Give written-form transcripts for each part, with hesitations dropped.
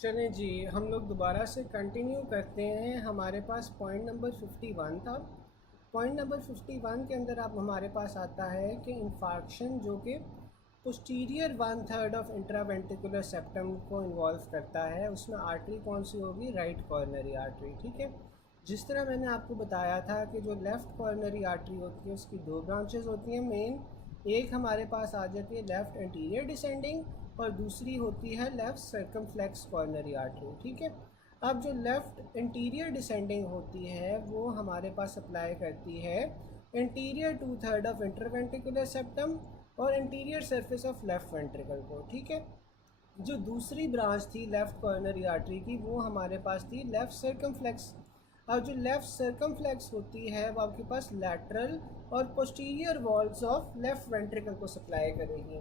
चलें जी, हम लोग दोबारा से कंटिन्यू करते हैं। हमारे पास पॉइंट नंबर 51 था। पॉइंट नंबर 51 के अंदर आप हमारे पास आता है कि इंफार्क्शन जो कि पोस्टीरियर 1/3 ऑफ इंट्रावेंट्रिकुलर सेप्टम को इन्वॉल्व करता है, उसमें आर्टरी कौन सी होगी? Right coronary artery. ठीक है, जिस तरह मैंने आपको बताया था कि जो लेफ़्ट कॉर्नरी आर्टरी होती है उसकी दो ब्रांचेस होती हैं मेन। एक हमारे पास आ जाती है लेफ़्ट एंटीरियर डिसेंडिंग और दूसरी होती है लेफ़्ट सर्कमफ्लेक्स कॉर्नरी आर्टरी। ठीक है, अब जो लेफ़्ट इंटीरियर डिसेंडिंग होती है वो हमारे पास अप्लाई करती है इंटीरियर 2/3 ऑफ इंटरवेंट्रिकुलर सेप्टम और interior surface of left ventricle को। ठीक है, जो दूसरी ब्रांच थी लेफ़्ट कॉर्नरी आर्टरी की वो हमारे पास थी लेफ़्ट सर्कमफ्लेक्स। अब जो लेफ़्ट सर्कमफ्लेक्स होती है वो आपके पास लैटरल और posterior walls of left ventricle को सप्लाई करेगी।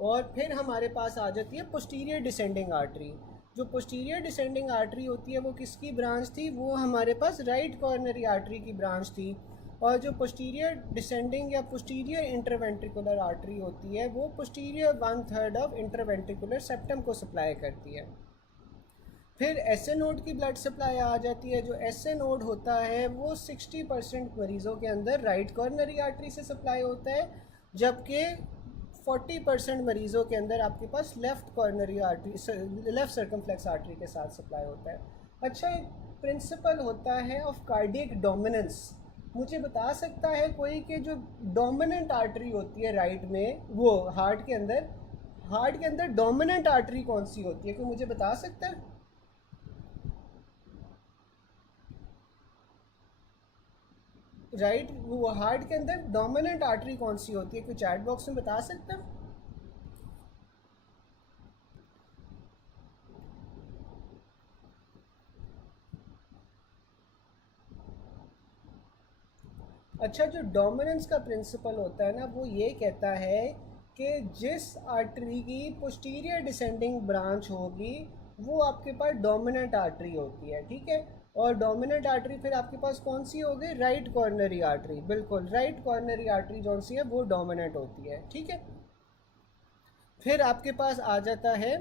और फिर हमारे पास आ जाती है पोस्टीरियर डिसेंडिंग आर्टरी। जो पोस्टीरियर डिसेंडिंग आर्टरी होती है वो किसकी ब्रांच थी? वो हमारे पास राइट कॉर्नरी आर्टरी की ब्रांच थी। और जो पोस्टीरियर डिसेंडिंग या पोस्टीरियर इंटरवेंट्रिकुलर आर्टरी होती है वो पोस्टीरियर 1/3 ऑफ इंटरवेंट्रिकुलर सेप्टम को सप्लाई करती है। फिर एस ए नोड की ब्लड सप्लाई आ जाती है। जो एस ए नोड होता है वो 60% मरीज़ों के अंदर राइट कॉर्नरी आर्टरी से सप्लाई होता है, जबकि 40% मरीज़ों के अंदर आपके पास left coronary artery left circumflex artery के साथ सप्लाई होता है। अच्छा, एक प्रिंसिपल होता है ऑफ कार्डियक डोमिनेंस। मुझे बता सकता है कोई कि जो डोमिनेंट आर्टरी होती है राइट में, वो हार्ट के अंदर डोमिनेंट आर्टरी कौन सी होती है? कोई मुझे बता सकता है? राइट, वो हार्ट के अंदर डोमिनेंट आर्टरी कौन सी होती है? कोई चैट बॉक्स में बता सकता है? अच्छा, जो डोमिनेंस का प्रिंसिपल होता है ना वो ये कहता है कि जिस आर्टरी की पोस्टीरियर डिसेंडिंग ब्रांच होगी वो आपके पास डोमिनेंट आर्टरी होती है। ठीक है, और डोमिनेंट आर्टरी फिर आपके पास कौन सी होगी? Right coronary artery. बिल्कुल, राइट कॉर्नरी आर्टरी जो सी है वो डोमिनेंट होती है। ठीक है, फिर आपके पास आ जाता है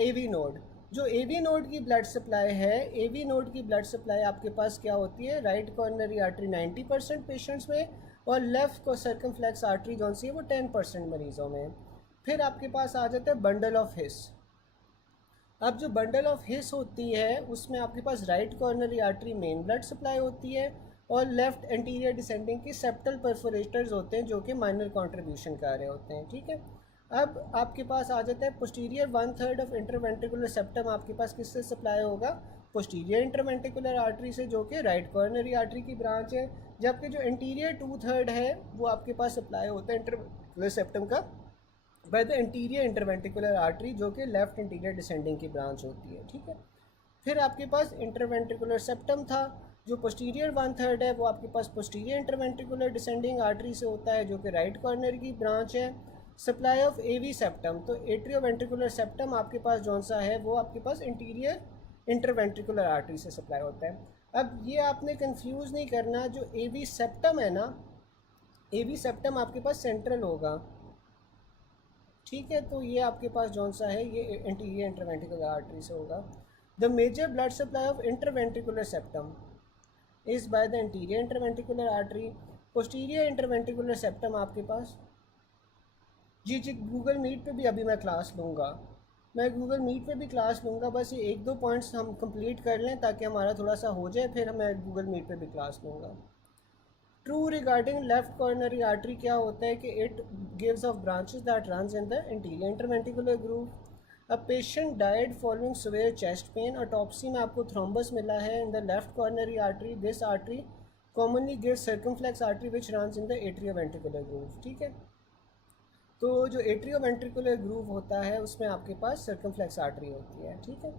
एवी नोड। जो एवी नोड की ब्लड सप्लाई है, एवी नोड की ब्लड सप्लाई आपके पास क्या होती है? राइट कॉर्नरी आर्टरी 90% पेशेंट्स में और लेफ़्ट को सर्कमफ्लेक्स आर्टरी जो सी है वो 10% मरीज़ों में। फिर आपके पास आ जाता है बंडल ऑफ हिस। अब जो बंडल ऑफ हिस होती है उसमें आपके पास right coronary artery main blood supply होती है और लेफ़्ट एंटीरियर डिसेंडिंग की सेप्टल परफोरेटर्स होते हैं जो कि माइनर कंट्रीब्यूशन कर रहे होते हैं। ठीक है, अब आपके पास आ जाता है पोस्टीरियर 1/3 ऑफ इंटरवेंट्रिकुलर सेप्टम आपके पास किससे सप्लाई होगा? पोस्टीरियर इंटरवेंट्रिकुलर आर्टरी से, जो कि राइट कॉर्नरी आर्टरी की ब्रांच है। जबकि जो इंटीरियर 2/3 है वो आपके पास सप्लाई होता है इंटरवेंट्रिकुलर सेप्टम का bye the interior interventricular artery, जो कि लेफ़्ट इंटीरियर डिसेंडिंग की ब्रांच होती है। ठीक है, फिर आपके पास इंटरवेंट्रिकुलर सेप्टम था। जो पोस्टीरियर 1/3 है वो आपके पास पोस्टीरियर इंटरवेंट्रिकुलर डिसेंडिंग आर्टरी से होता है, जो कि राइट कॉर्नर की ब्रांच है। सप्लाई ऑफ एवी सेप्टम, तो एट्रियोवेंट्रिकुलर सेप्टम आपके पास जौन सा है वो आपके पास इंटीरियर इंटरवेंट्रिकुलर आर्टरी से सप्लाई होता है। अब ये आपने कंफ्यूज नहीं करना, जो एवी सेप्टम है ना, एवी सेप्टम आपके पास सेंट्रल होगा। ठीक है, तो ये आपके पास जौन सा है ये इंटीरियर इंटरवेंट्रिकुलर आर्टरी से होगा। The major blood supply of interventricular septum is by the interior interventricular artery. Posterior interventricular septum आपके पास, जी जी, गूगल मीट पे भी अभी मैं क्लास लूँगा। मैं गूगल मीट पे भी क्लास लूँगा, बस ये एक दो पॉइंट्स हम कंप्लीट कर लें ताकि हमारा थोड़ा सा हो जाए, फिर मैं गूगल मीट पे भी क्लास लूँगा। True regarding left coronary artery क्या होता है कि it gives off branches that runs in the interior interventricular groove. A patient died following severe chest pain. Autopsy में आपको थ्रोम्बस मिला है in the left coronary artery. This artery commonly gives circumflex artery which runs in the atrioventricular groove. ठीक है, तो जो atrioventricular groove होता है उसमें आपके पास सर्कमफ्लेक्स आर्टरी होती है। ठीक है,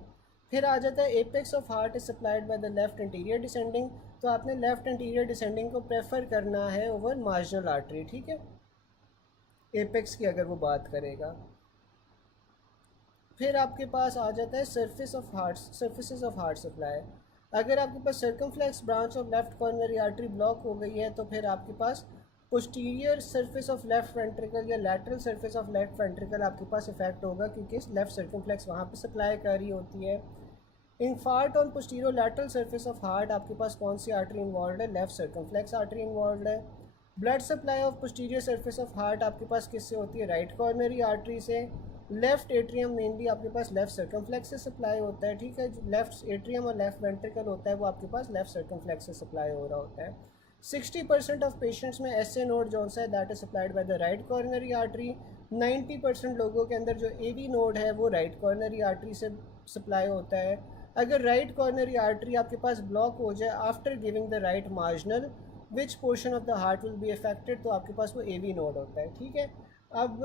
फिर आ जाता है apex of heart is supplied by the left interior descending. तो आपने लेफ्ट इंटीरियर डिसेंडिंग को प्रेफर करना है ओवर मार्जिनल आर्टरी। ठीक है, एपेक्स की अगर वो बात करेगा। फिर आपके पास आ जाता है surface of heart, surfaces of heart supply. अगर आपके पास circumflex branch of left coronary artery block हो गई है तो फिर आपके पास posterior surface of left ventricle या lateral surface of left ventricle आपके पास इफेक्ट होगा, क्योंकि लेफ्ट सर्कमफ्लेक्स वहाँ पे सप्लाई कर रही होती है। Infarct on posterior lateral surface of heart, आपके पास कौन सी आर्टरी इन्वॉल्व है? लेफ्ट सर्कमफ्लेक्स आर्टरी इन्वॉल्व है। Blood supply of posterior surface of heart आपके पास किससे होती है? राइट कॉर्नरी आर्टरी से। लेफ्ट एट्रियम मेनली आपके पास लेफ्ट सर्कमफ्लेक्स से सप्लाई होता है, ठीक है। जो लेफ्ट एट्रियम और लेफ्ट वेंट्रिकल होता है वो आपके पास लेफ्ट सर्कमफ्लेक्स से सप्लाई हो रहा होता है। 60% ऑफ पेशेंट्स में एस ए नोड जो है that is supplied by the right coronary artery. 90% लोगों के अंदर जो ए वी नोड है वो राइट कॉर्नरी आर्टरी से सप्लाई होता है। अगर राइट कॉर्नरी आर्टरी आपके पास ब्लॉक हो जाए after giving the right marginal which portion of the heart will be affected, तो आपके पास वो ए वी नोड होता है, ठीक है। अब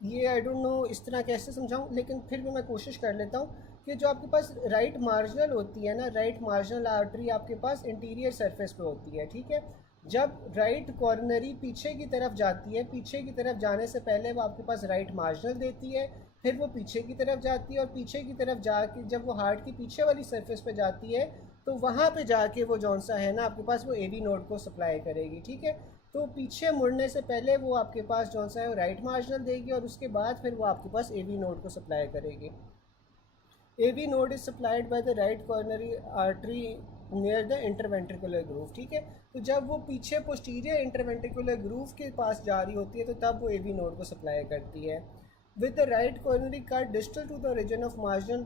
ये आई डोंट नो इस तरह कैसे समझाऊं, लेकिन फिर भी मैं कोशिश कर लेता हूँ कि जो आपके पास राइट मार्जिनल होती है ना, राइट मार्जिनल आर्टरी आपके पास इंटीरियर सरफेस पे होती है, ठीक है। जब राइट कॉर्नरी पीछे की तरफ जाती है, पीछे की तरफ जाने से पहले वो आपके पास राइट मार्जिनल देती है, फिर वो पीछे की तरफ जाती है और पीछे की तरफ जाके जब वो हार्ट की पीछे वाली सरफेस पे जाती है तो वहाँ पे जाके वो जौन सा है ना आपके पास वो एवी नोड को सप्लाई करेगी, ठीक है। तो पीछे मुड़ने से पहले वो आपके पास जौन सा है वो राइट मार्जिनल देगी और उसके बाद फिर वो आपके पास एवी नोड को सप्लाई करेगी। AV node is supplied by the right coronary artery near the interventricular groove, ठीक है। तो जब वो पीछे पोस्टीरियर इंटरवेंट्रिकुलर ग्रूव के पास जा रही होती है तो तब वो एवी नोड को सप्लाई करती है। With the right coronary cut distal to the region of marginal,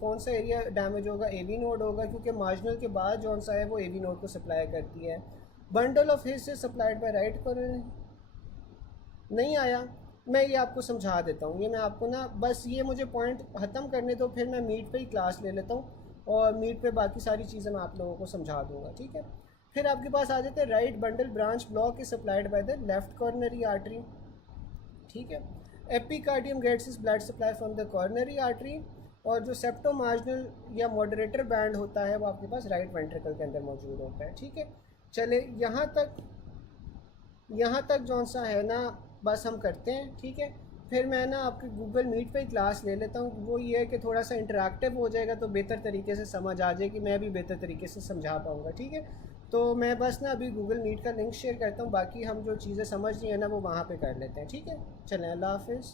कौन सा एरिया डैमेज होगा? एवी नोड होगा, क्योंकि मार्जिनल के बाद जौन सा है वो एवी नोड को सप्लाई करती है। Bundle of his is supplied bye right coronary, नहीं आया, मैं ये आपको समझा देता हूँ। ये मैं आपको ना बस ये मुझे पॉइंट ख़त्म करने दो, फिर मैं मीट पे ही क्लास ले लेता हूँ और मीट पे बाकी सारी चीज़ें मैं आप लोगों को समझा दूँगा, ठीक है। फिर आपके पास आ जाते हैं right bundle branch block is supplied by the left coronary artery, ठीक है। Epicardium gets is blood supply from the coronary artery, और जो सेप्टोमार्जिनल या मॉडरेटर बैंड होता है वो आपके पास राइट वेंट्रिकल के अंदर मौजूद होता है, ठीक है। चले यहाँ तक जौन सा है ना बस हम करते हैं, ठीक है। फिर मैं ना आपके गूगल मीट पे ही क्लास ले लेता हूँ, वो ये है कि थोड़ा सा इंटरेक्टिव हो जाएगा तो बेहतर तरीके से समझ आ जाएगी, मैं भी बेहतर तरीके से समझा पाऊँगा, ठीक है। तो मैं बस ना अभी गूगल मीट का लिंक शेयर करता हूँ, बाकी हम जो चीज़ें समझ रही हैं ना वो वहाँ पे कर लेते हैं, ठीक है। चलें, अल्लाह हाफिज़।